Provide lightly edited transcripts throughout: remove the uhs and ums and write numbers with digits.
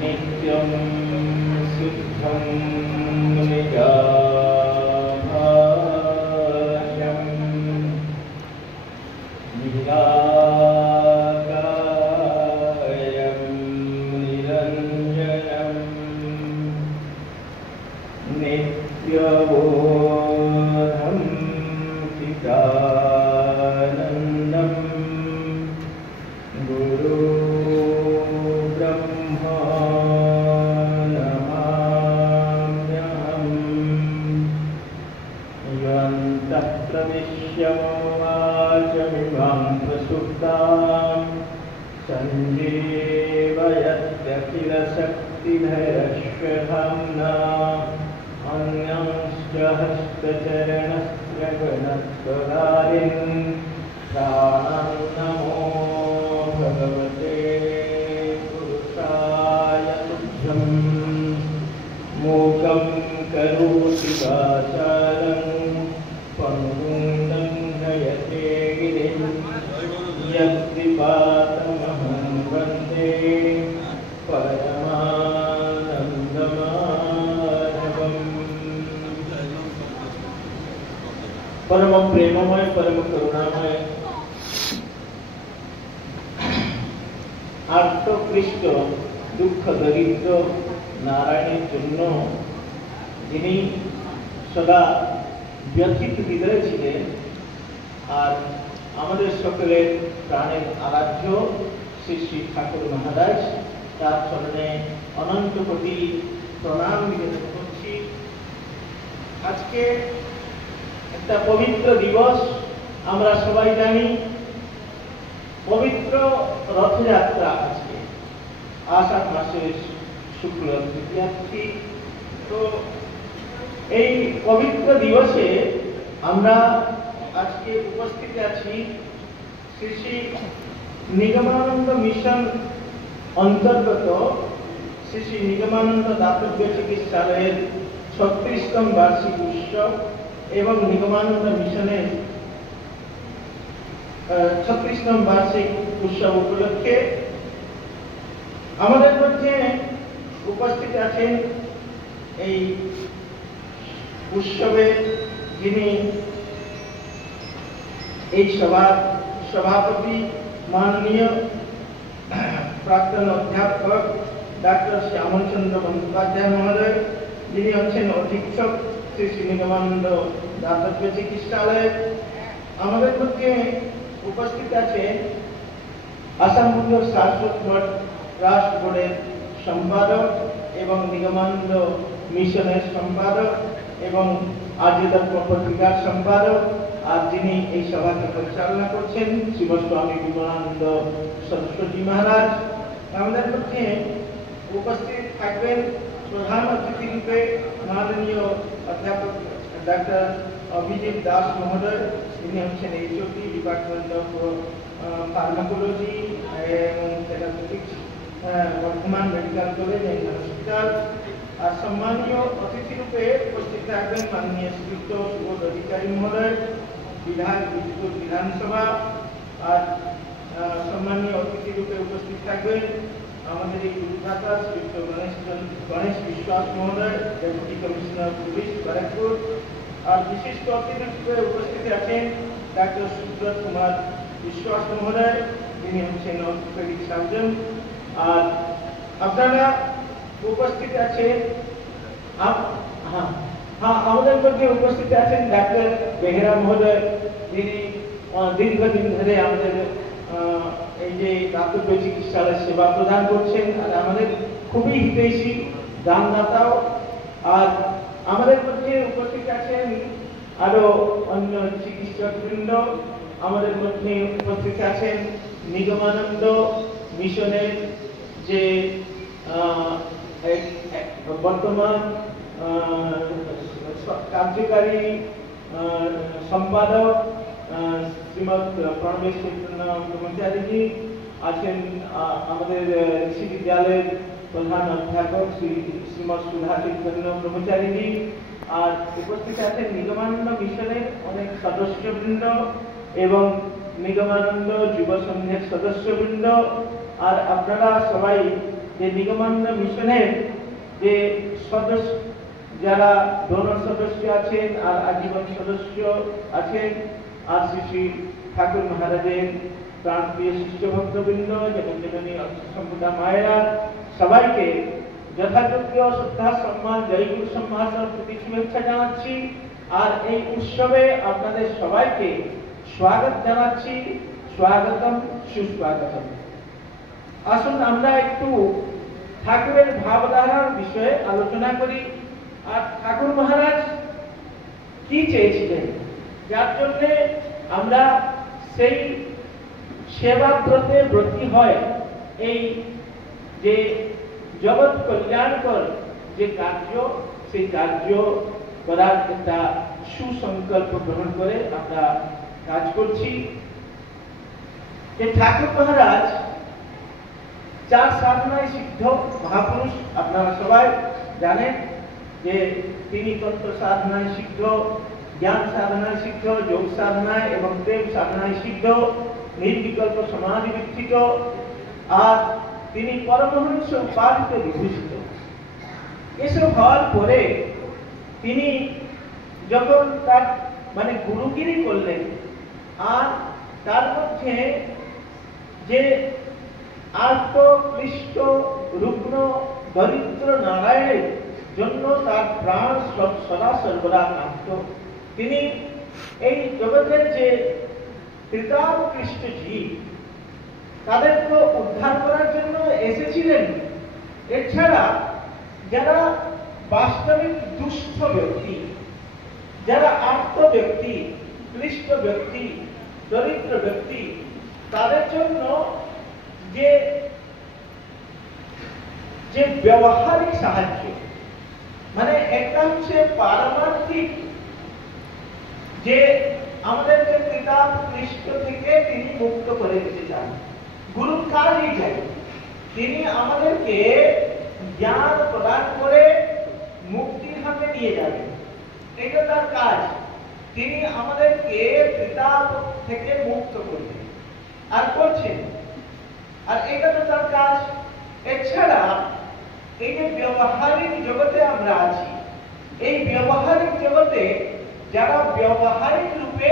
नित्यं शुद्धं निराकायं निरञ्जनं नित्यबोधं चिदानन्दं गुरु ब्रह्मा प्रविश्य वाचमिमां प्रसुप्तां सञ्जीवयत्यखिलशक्तिधरश्वधाम्ना अन्यांश्च हस्तचरणस्रगणस्वधारिन् प्राणं नमो भगवते पुरुषाय तुभ्यं मूकं करोति वाचालं पंगुंदंघयते गिरिं यत्कृपातमहं वन्दे परमानन्दमाधवम्। परम प्रेममय परम करुणामय आर्तक्लिष्ट दुःख दरिद्र नारायणের জন্য যিনি সদা व्यथित हृदय छिलेन और आमादेर सकलेर प्राणेर आराध्य श्री श्री ठाकुर महाराज तार चरणे अनंत कोटि प्रणाम निवेदन करछि। आजके एकटा पवित्र दिवस आमरा सबाई जानी पवित्र रथयात्रा आजके आषाढ़ मासेर शुक्ल तृतीया तिथि। तो এই পবিত্র দিবসে আমরা আজকে উপস্থিত আছি শ্রী শ্রী নিগমানন্দ মিশন অন্তর্গত শ্রী শ্রী নিগমানন্দ দাতব্য চিকিৎসালয়ের 36তম বার্ষিক উৎসব এবং নিগমানন্দ মিশনের 36তম বার্ষিক উৎসব উপলক্ষে আমাদের মধ্যে উপস্থিত আছেন এই उत्सवे जिनी सभापति माननीय प्राक्तन अध्यापक डॉक्टर श्यामल चंद्र बंदोपाध्याय महोदय जिनी हच्छेन अधीक्षक श्री श्री निगमानंद दातव्य चिकित्सालय। आमादेर मध्य उपस्थित आছেন आसाम शाश्वत मठ ट्रास्ट बोर्डेर सम्पादक एवं निगमानंद मिशनेर सम्पादक एवं आर्यदर्प पत्रिकार सम्पादक और जिनी এই সভাকে পরিচালনা করছেন শিবস্বামী বিমলানন্দ সরস্বতী মহারাজ। আমাদের মধ্যে উপস্থিত থাকবেন প্রধান অতিথি রূপে মাননীয় অধ্যাপক ডক্টর অভিজিৎ দাস মহোদয়। তিনি হচ্ছেন এইচওডি ডিপার্টমেন্ট অফ ফার্মাকোলজি এবং therapeutics Bardhaman medical college and hospital. और सम्मानीय अतिथि रूपे उपस्थित থাকবেন माननीय श्रीयुक्त सुबोध अधिकारी महोदय विधायक बीजपुर विधानसभा। और सम्मानीय अतिथि रूपे उपस्थित থাকবেন আমাদের এই গুরুভ্রাতা শ্রীযুক্ত गणेश विश्वास महोदय डेपुटी कमिश्नर पुलिस बैरकपुर। और विशिष्ट अतिथि रूपे उपस्थित আছেন डॉक्टर सुब्रत कुमार विश्वास महोदय যিনি হচ্ছেন অর্থোপেডিক সার্জন। और আপনারা उपस्थित आছেন আমাদের মধ্যে উপস্থিত আছেন ডাক্তার বেহেরা মহোদয় যিনি দীর্ঘদিন ধরে আমাদের এই যে দাতব্য চিকিৎসালয় সেবা প্রদান করছেন আর আমাদের খুবই হিতৈষী দানদাতাও। আর আমাদের মধ্যে উপস্থিত আছেন আরো অন্য চিকিৎসকবৃন্দ। আমাদের মধ্যে উপস্থিত আছেন নিগমানন্দ মিশনের যে বর্তমান कार्यकारी सम्पादक श्रीमद प्रणवेश चैतन्य ब्रह्मचारी जी आছেন আমাদের ঋষি বিদ্যালয়ের প্রধান অধ্যাপক শ্রীমৎ সুধা চৈতন্য ব্রহ্মচারীজি, আর উপস্থিত আছেন নিগমানন্দ মিশনের অনেক সদস্যবৃন্দ এবং নিগমানন্দ যুব সংঘের সদস্যবৃন্দ, আর আপনারা সবাই যে নিগমানন্দ মিশনের যে সদস্য, যারা ডোনর সদস্য আছেন আর আজীবন সদস্য আছেন, আর শ্রী শ্রী ঠাকুর মহারাজের প্রাণপ্রিয় শিষ্য ভক্তবৃন্দ, যেমন যেমনি সম্প্রদা মায়েরা, সবাইকে যথাযোগ্য শ্রদ্ধা সম্মান জয়গুরু সম্ভাষণ প্রতি শুভেচ্ছা জানাচ্ছি। আর এই উৎসবে আপনাদের সবাইকে স্বাগত জানাচ্ছি। স্বাগতম, সুস্বাগতম। আসুন আমরা একটু ঠাকুরের ভাবধারার বিষয়ে আলোচনা করি। আর ঠাকুর মহারাজ কি চেয়েছিলেন, যার জন্য আমরা সেই সেবাব্রতে ব্রতী হয়, এই যে জগৎ কল্যাণকর যে কার্য, সেই কার্য করার একটা সুসংকল্প গ্রহণ করে আমরা কাজ করছি। যে ঠাকুর মহারাজ চার সাধনায় সিদ্ধ মহাপুরুষ, আপনারা সবাই জানেন যে তিনি তন্ত্র সাধনায় সিদ্ধ, জ্ঞান সাধনায় সিদ্ধ, যোগ সাধনায় এবং প্রেম সাধনায় সিদ্ধ, নির্বিকল্প সমাধি বিকশিত, আর তিনি পরমহংস উপাধিতে বিভূষিত। এসব হওয়ার পরে তিনি যখন তার গুরুগিরি করলেন, আর তার মধ্যে যে আর্ত ক্লিষ্ট রুগ্ন দরিদ্র নারায়ণের জন্য তার প্রাণ সদা সর্বদা কাঁপত। তিনি এই জগতের যে কৃতাকৃষ্ট জীব, তাদেরকে উদ্ধার করার জন্য এসেছিলেন। এছাড়া যারা বাস্তবিক দুস্থ ব্যক্তি, যারা আর্ত ব্যক্তি, ক্লিষ্ট ব্যক্তি, দরিদ্র ব্যক্তি, তাদের জন্য যে যে ব্যবহারিক সাহায্য, একটা হচ্ছে পারমার্থিক, যে আমাদেরকে কৃতাপ ক্লিষ্ট থেকে তিনি মুক্ত করে দিতে চান। গুরুর কাজই চাই, তিনি আমাদেরকে জ্ঞান প্রদান করে মুক্তির হাতে নিয়ে যাবেন, এটা তার কাজ। তিনি আমাদেরকে কৃতাপ থেকে মুক্ত করবেন আর করছেন, আর এটা তো তার কাজ। এছাড়া এই যে ব্যবহারিক জগতে আমরা আছি, এই ব্যবহারিক জগতে যারা ব্যবহারিক রূপে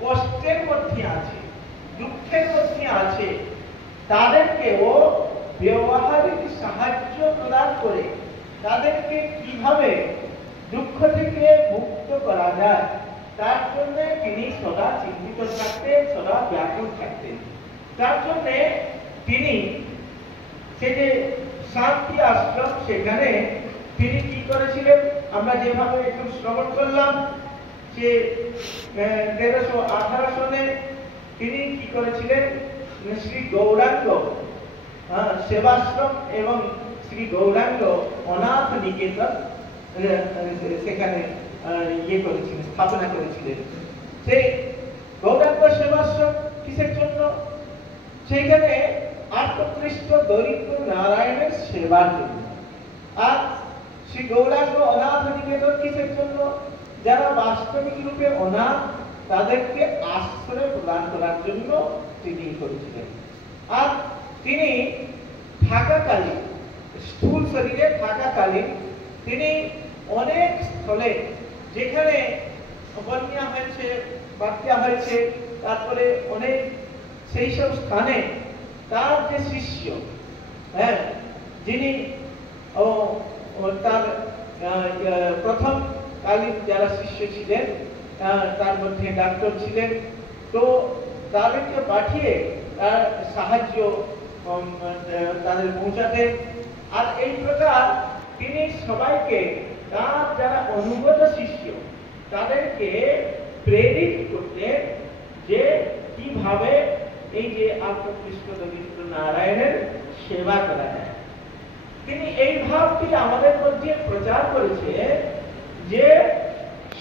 কষ্টের মধ্যে আছে, দুঃখের মধ্যে আছে, তাদেরকেও ব্যবহারিক সাহায্য প্রদান করে তাদেরকে কিভাবে দুঃখ থেকে মুক্ত করা যায়, তার জন্য তিনি সদা চিন্তিত থাকতেন, সদা ব্যাকুল থাকতেন। তার জন্য তিনি সে যে শান্তি আশ্রম, সেখানে তিনি কি করেছিলেন, আমরা যেভাবে একটু শ্রবণ করলাম, যে 1318 সনে তিনি কি করেছিলেন, শ্রী গৌরাঙ্গ সেবাশ্রম এবং শ্রী গৌরাঙ্গ অনাথ নিকেতন সেখানে করেছিলেন, স্থাপনা করেছিলেন। সেই গৌরাঙ্গ সেবাশ্রম কিসের জন্য? সেইখানে আত্মকৃষ্ট দরিদ্র নারায়ণের সেবার জন্য। আর শ্রী গৌরাঙ্গ অনাথ নিকেতন কিসের জন্য? যারা বাস্তবিক রূপে অনাথ, তাদেরকে আশ্রয় প্রদান করার জন্য তিনি করেছিলেন। আর তিনি থাকাকালীন, স্থূল শরীরে থাকাকালীন, তিনি অনেক স্থলে, যেখানে বন্যা হয়েছে, বাত্যা হয়েছে, তারপরে অনেক সেই সব স্থানে তার যে শিষ্য, যিনি তার প্রথম কালীন যারা শিষ্য ছিলেন, তার মধ্যে ডাক্তার ছিলেন, তো তাদেরকে পাঠিয়ে তার সাহায্য তাদের পৌঁছাতেন। আর এই প্রকার তিনি সবাইকে, তার যারা অনুগত শিষ্য, তাদেরকে প্রেরিত করতেন যে কিভাবে এই যে আত্মকৃষ্ট দরিদ্র নারায়ণের সেবা করা যায়। তিনি এই ভাবটি আমাদের মধ্যে প্রচার করেছে যে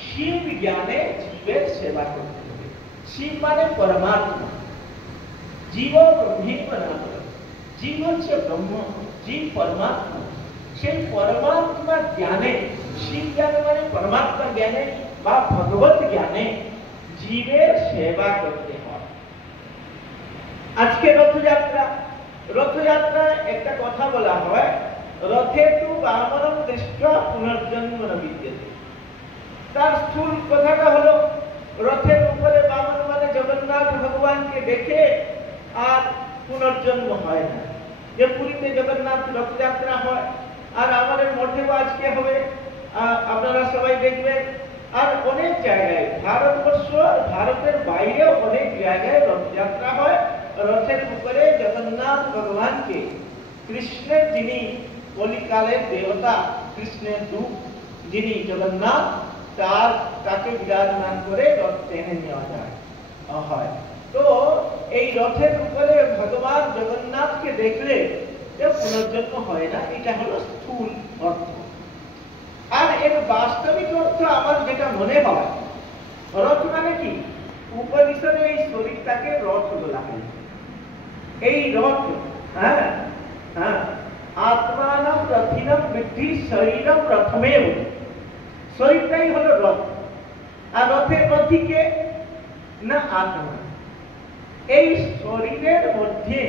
শিব জ্ঞানে জীবের সেবা করতে হবে। শিব মানে পরমাত্মা, জীব ব্রহ্মেব নাম। জীব হচ্ছে ব্রহ্ম, যে পরমাত্মা, সেই পরমাত্মা জ্ঞানে, শিব জ্ঞান মানে পরমাত্মা জ্ঞানে বা ভগবত জ্ঞানে জীবের সেবা করতে হয়। আজকে রথযাত্রা, রথযাত্রায় একটা কথা বলা হয়, রথে তু বামনম দৃষ্ট্বা পুনর্জন্ম ন বিদ্যতে। তার স্থূল কথাটা হলো রথের উপরে বামন মানে জগন্নাথ ভগবানকে দেখে আর পুনর্জন্ম হয় না। যে পুরীতে জগন্নাথ রথযাত্রা হয়, আর আমাদের মঠেও আজকে হবে, আপনারা সবাই দেখবেন। আর অনেক জায়গায় ভারতবর্ষ আর ভারতের বাইরেও অনেক জায়গায় রথযাত্রা হয়। রথের উপরে জগন্নাথ ভগবানকে, কৃষ্ণের যিনি কলিকালের দেবতা, কৃষ্ণের রূপ যিনি জগন্নাথ, তাকে বিরাজমান করে রথ টেনে নেওয়া যায় হয়। তো এই রথের উপরে ভগবান জগন্নাথকে দেখলে পুনর্জন্ম হয় না, এটা হলো স্থূল অর্থ। আর এর বাস্তবিক অর্থ আমার যেটা মনে হয়, রথ মানে কি, উপনিষদে এই শরীরটাকে রথ বলা হয়। এই রথ, হ্যাঁ হ্যাঁ, আত্মানম রথিনম বৃদ্ধি শরীরম রথমেব, শরীরটাই হলো রথ। আর রথের রথিকে না আত্মা। এই শরীরের মধ্যে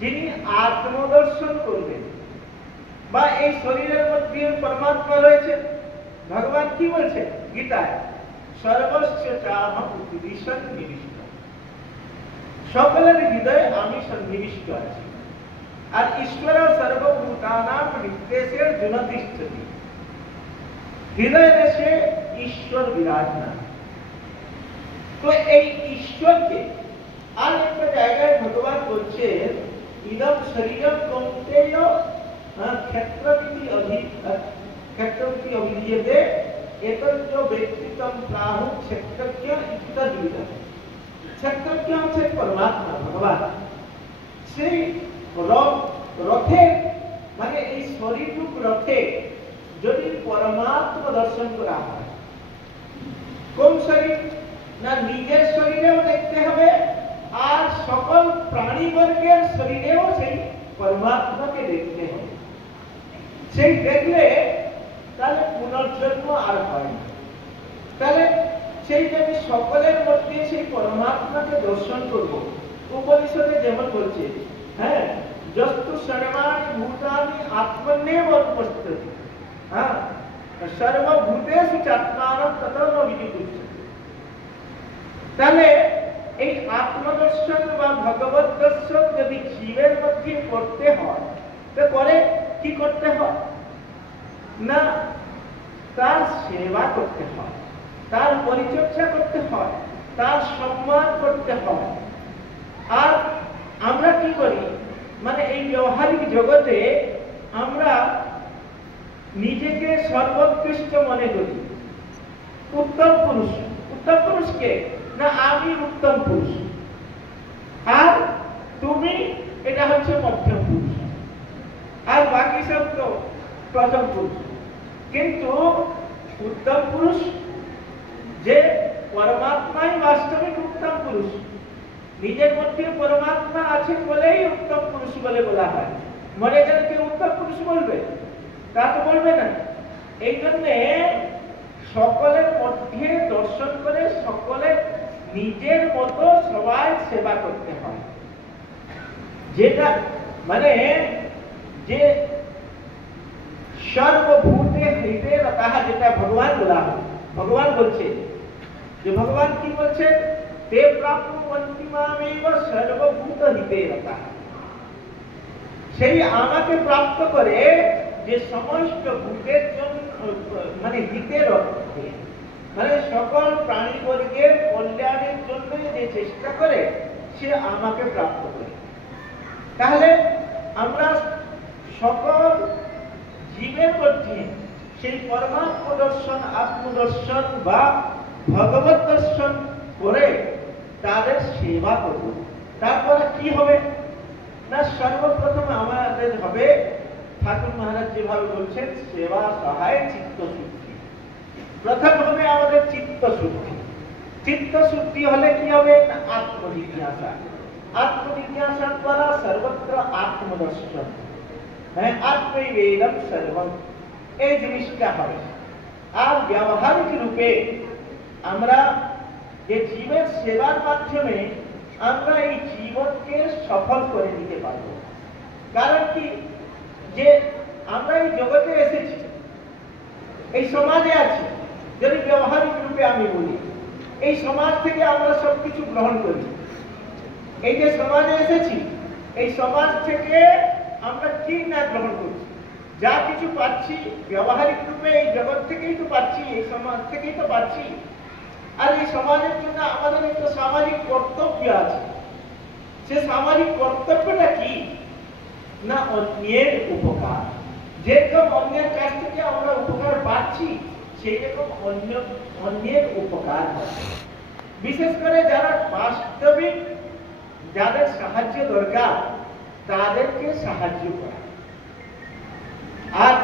যিনি আত্মদর্শন করবেন, বা এই শরীরের মধ্যে পরমাত্মা রয়েছে, ভগবান কি বলছে গীতায়, সর্বস্ব চাহম হৃদয় নিবিষ্ট, সকলের হৃদয়ে আমি সন্নিবিষ্ট আছি। আর ঈশ্বর সর্বভূতানাম হৃদয়ের জনতিষ্ঠতি, হৃদয় দেশে ঈশ্বর বিরাজমান। তো এই ঈশ্বরকে আর একটা জায়গায় ভগবান বলছেন, ইদম শরীরম কৌন্তেয় ক্ষেত্রবিধি অভিধীয়তে এতজ্জ ব্যক্তিত্বম প্রাহু ক্ষেত্রজ্ঞ ইত্যদ্বিধম। ক্ষেত্রজ্ঞ হচ্ছে পরমাত্মা ভগবান। সেই রথে মানে এই শরীররূপ রথে যদি পরমাত্মা দর্শন করা হয়, কোন শরীর না নিজের শরীরেও দেখতে হবে, আর সকল প্রাণীবর্গের শরীরেও সেই পরমাত্মাকে দেখতে হবে। সেই দেখলে তাহলে পুনর্জন্ম আর হয় না। তাহলে সেই যে আমি সকলের মধ্যে সেই পরমাত্মাকে দর্শন করব, উপনিষদে যেমন বলছে, হ্যাঁ, যস্তু সর্বাণি ভূতানি আত্মন্যেব উপস্থিতি, হ্যাঁ, সর্বভূতেষু চাত্মানম ততো ন বিদ্যুচ্যতে। তাহলে এই আত্মদর্শন বা ভগবত দর্শন যদি জীবের মধ্যে করতে হয়, তো করে কি করতে হয় না, তার সেবা করতে হয়, তার পরিচর্যা করতে হয়, তার সম্মান করতে হয়। আর আমরা কি করি, মানে এই ব্যবহারিক জগতে আমরা নিজেকে সর্বোৎকৃষ্ট মনে করি, উত্তম পুরুষ। উত্তম পুরুষকে না আমি উত্তম পুরুষ, আর তুমি এটা হচ্ছে মধ্যম পুরুষ, আর বাকি সব তো প্রথম পুরুষ। কিন্তু উত্তম পুরুষ যে পরমাত্মাই বাস্তবিক উত্তম পুরুষ, নিজের মধ্যে পরমাত্মা আছে বলেই উত্তম পুরুষ বলে বলা হয়। মরে গেলে কেউ উত্তম পুরুষ বলবে? তা তো বলবে না। এই জন্যে সকলের মধ্যে দর্শন করে সকলের নিজের মতো সবাই সেবা করতে হয়। যেটা মানে যে সর্বভূতে হৃদয়ে রতঃ, যেটা ভগবান বলা হয়, ভগবান বলছে যে, ভগবান কি বলছে, তে প্রাপ্নুবন্তি মামেব সর্বভূত হৃদয়ে রতঃ। সেই আমাকে প্রাপ্ত করে যে সমস্ত ভূতের জন্য মানে হিতের অর্থে, মানে সকল প্রাণীবর্গের কল্যাণের জন্য যে চেষ্টা করে, সে আমাকে প্রাপ্ত করে। তাহলে আমরা সকল জীবের মধ্যে সেই পরমাত্মা দর্শন, আত্মদর্শন বা ভগবত দর্শন করে তাদের সেবা করব। তারপরে কি হবে না, সর্বপ্রথম আমাদের হবে, ঠাকুর মহারাজ যেভাবে বলছেন, সেবা সহায় চিত্ত শুদ্ধি। প্রথম হবে আমাদের চিত্ত শুদ্ধি। চিত্ত শুদ্ধি হলে কি হবে না, আত্মজিজ্ঞাসা। আত্মজিজ্ঞাসার দ্বারা সর্বত্র আত্মদর্শন। হ্যাঁ, আত্মৈবেদম সর্বম, এই জিনিসটা হয়। আর ব্যবহারিক রূপে আমরা যে জীবের সেবার মাধ্যমে আমরা এই জীবনকে সফল করে নিতে পারবো। কারণ কি, যে আমরা এই জগতে এসেছি, এই সমাজে আছি। যদি ব্যবহারিক রূপে আমি বলি, এই সমাজ থেকে আমরা সবকিছু গ্রহণ করি। এই যে সমাজে এসেছি, এই সমাজ থেকে আমরা কি না গ্রহণ করছি, যা কিছু পাচ্ছি ব্যবহারিক রূপে এই জগৎ থেকেই তো পাচ্ছি, এই সমাজ থেকেই তো পাচ্ছি। আর এই সমাজের জন্য আমাদের একটা সামাজিক কর্তব্য আছে। সে সামাজিক কর্তব্যটা কি না, অন্যের উপকার। যেরকম অন্যের কাছ থেকে আমরা উপকার পাচ্ছি, সেই রকম অন্যের উপকার পাচ্ছি। বিশেষ করে যারা বাস্তবিক, যাদের সাহায্য দরকার, তাদেরকে সাহায্য করা। আর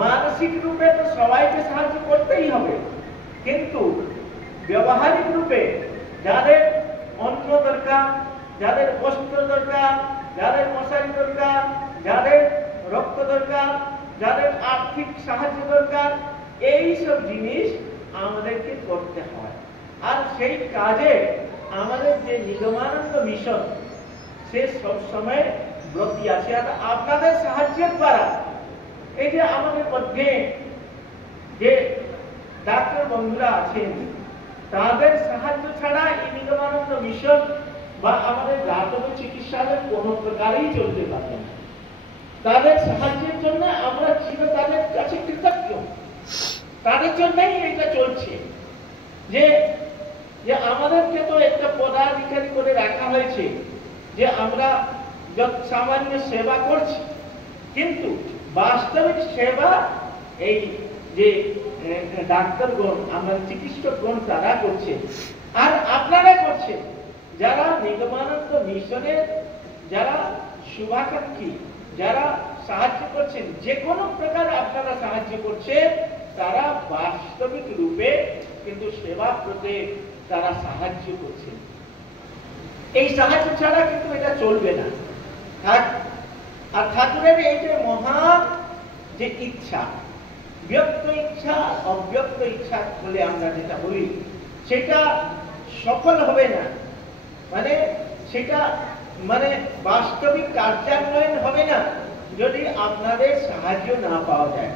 মানসিক রূপে তো সবাইকে সাহায্য করতেই হবে, কিন্তু ব্যবহারিক রূপে যাদের অন্ন দরকার, যাদের বস্ত্র দরকার, যাদের মশারি দরকার, যাদের রক্ত দরকার, যাদের আর্থিক সাহায্য দরকার, এই সব জিনিস আমাদেরকে করতে হয়। আর সেই কাজে আমাদের যে নিগমানন্দ মিশন, সে সবসময় ব্রতী আছে। আর আপনাদের সাহায্যের দ্বারা, এই যে আমাদের মধ্যে যে ডাক্তার বন্ধুরা আছেন, তাদের সাহায্য ছাড়া এই নিগমানন্দ মিশন বা আমাদের দাতব্য চিকিৎসালয় কোনো প্রকারেই চলতে পারবে না। তাদের সাহায্যের জন্য আমরা তাদের কাছে কৃতজ্ঞ। তাদের জন্যই এটা চলছে। যে যে আমাদেরকে তো একটা পদাধিকারী করে রাখা হয়েছে যে আমরা সামান্য সেবা করছি, কিন্তু বাস্তবিক সেবা এই যে ডাক্তারগণ, আমরা চিকিৎসকগণ, তারা করছে। আর আপনারা করছেন, যারা নিগমানন্দ মিশনের যারা শুভাকাঙ্ক্ষী, যারা সাহায্য করছেন, যে কোনো প্রকার আপনারা সাহায্য করছেন, তারা বাস্তবিক রূপে কিন্তু সেবা প্রতি তারা সাহায্য করছেন। এই সাহায্য ছাড়া কিন্তু এটা চলবে না। আর ঠাকুরের এই যে মহান যে ইচ্ছা, ব্যক্ত ইচ্ছা, অব্যক্ত ইচ্ছা বলে আমরা যেটা বলি, সেটা সফল হবে না। মানে সেটা বাস্তবিক কার্যান্বয়ন হবে না যদি আপনাদের সাহায্য না পাওয়া যায়।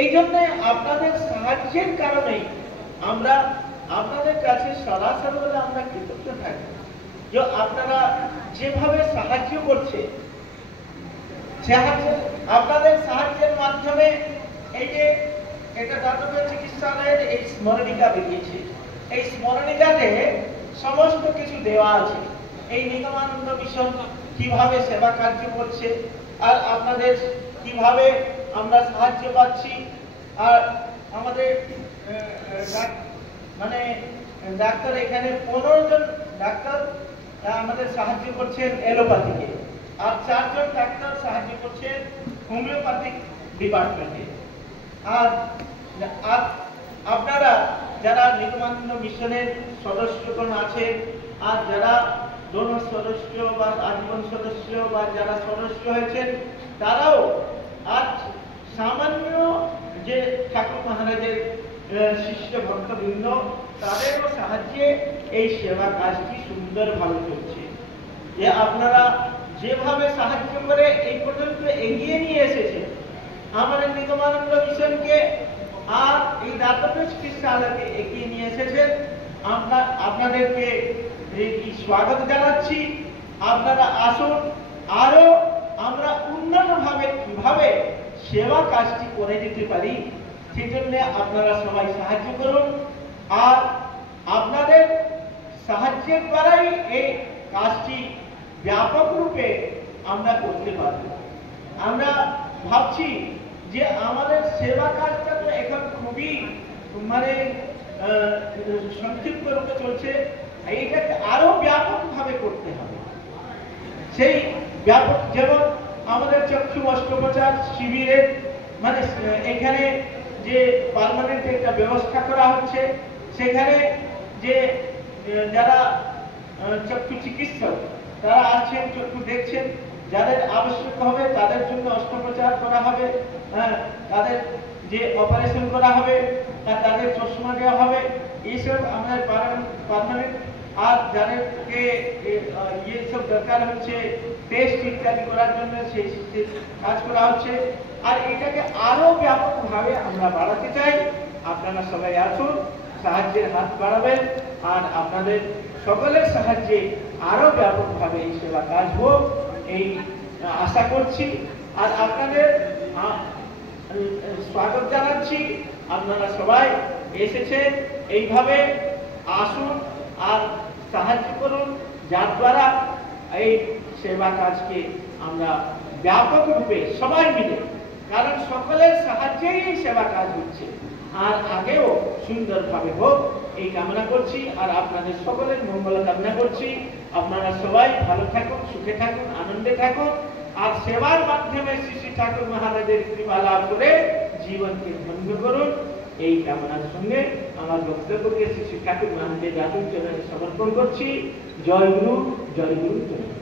এই জন্য আপনাদের সাহায্যের কারণেই আমরা আপনাদের কাছে সরাসরি বলে আমরা কৃতজ্ঞ থাকি যে আপনারা যেভাবে সাহায্য করছে, আপনাদের সাহায্যের মাধ্যমে এই যে এটা দাতব্য চিকিৎসালয়ের এই স্মরণিকা বেরিয়েছে। এই স্মরণিকাতে সমস্ত কিছু দেওয়া আছে। এই নিগমানন্দ মিশন কিভাবে সেবা কার্য করছে, আর আপনাদের কিভাবে আমরা সাহায্য পাচ্ছি। আর আমাদের ডাক্তার, এখানে 15 জন ডাক্তার আমাদের সাহায্য করছেন এলোপ্যাথিকে, আর 4 জন ডাক্তার সাহায্য করছেন হোমিওপ্যাথিক ডিপার্টমেন্টে। আর আপনারা যারা নিগমানন্দ মিশনের সদস্যগণ আছেন, আর যারা ডোনার সদস্য বা আজীবন সদস্য বা যারা সদস্য হয়েছেন, তারাও আজ সামান্য যে ঠাকুর মহারাজের শিষ্য ভক্তবৃন্দ, তাদেরও সাহায্যে এই সেবা কাজটি সুন্দরভাবে চলছে। যে আপনারা যেভাবে সাহায্য করে এই পর্যন্ত এগিয়ে নিয়ে এসেছেন আমাদের নিগমানন্দ মিশনকে, আর এই দাতব্য চিকিৎসালয়কে এগিয়ে নিয়ে এসেছেন, আপনাদেরকে স্বাগত জানাচ্ছি। আপনারা আসুন, আরো আমরা উন্নতভাবে কিভাবে সেবা কাজটি করে যেতে পারি, সেজন্য আপনারা সবাই সাহায্য করুন। আর আপনাদের সাহায্যের দ্বারাই এই কাজটি ব্যাপক রূপে আমরা করতে পারব। আমরা ভাবছি যে আমাদের সেবা কাজটা তো এখন খুবই সংক্ষিপ্ত রূপে চলছে, এইটাকে আরো ব্যাপকভাবে করতে হবে। সেই ব্যাপক, যেমন আমাদের চক্ষু অস্ত্রোপচার শিবিরের এখানে যে পার্মানেন্ট একটা ব্যবস্থা করা হচ্ছে, সেখানে যে যারা চক্ষু চিকিৎসক তারা আসছেন, চক্ষু দেখছেন, যাদের আবশ্যক হবে তাদের জন্য অস্ত্রোপচার করা হবে, হ্যাঁ, তাদের যে অপারেশন করা হবে, তাদের চশমা দেওয়া হবে, এইসব আমাদের পার্মানেন্ট। আর যাদেরকে ইয়ে সব দরকার হচ্ছে টেস্ট ইত্যাদি করার জন্য সেই কাজ করা হচ্ছে। আর এটাকে আরো ব্যাপকভাবে আমরা বাড়াতে চাই। আপনারা সবাই আসুন, সাহায্যের হাত বাড়াবেন, আর আপনাদের সকলের সাহায্যে আরো ব্যাপকভাবে এই সেবা কাজ হোক এই আশা করছি। আর আপনাদের স্বাগত জানাচ্ছি। আপনারা সবাই এসেছেন, এইভাবে আসুন আর সাহায্য করুন, যার দ্বারা এই সেবা কাজকে আমরা ব্যাপক রূপে সবাই মিলে, কারণ সকলের সাহায্যেই এই সেবা কাজ হচ্ছে, আর আগেও সুন্দরভাবে হোক এই কামনা করছি। আর আপনাদের সকলের মঙ্গল কামনা করছি। আপনারা সবাই ভালো থাকুন, সুখে থাকুন, আনন্দে থাকুন, আর সেবার মাধ্যমে শ্রী শ্রী ঠাকুর মহারাজের কৃপা লাভ করে জীবনকে ধন্য করুন। এই কামনার সঙ্গে আমার বক্তব্যকে শ্রী শ্রী ঠাকুর মহারাজের রাতুল চরণে সমর্পণ করছি। জয় গুরু, জয় গুরু, জয় গুরু।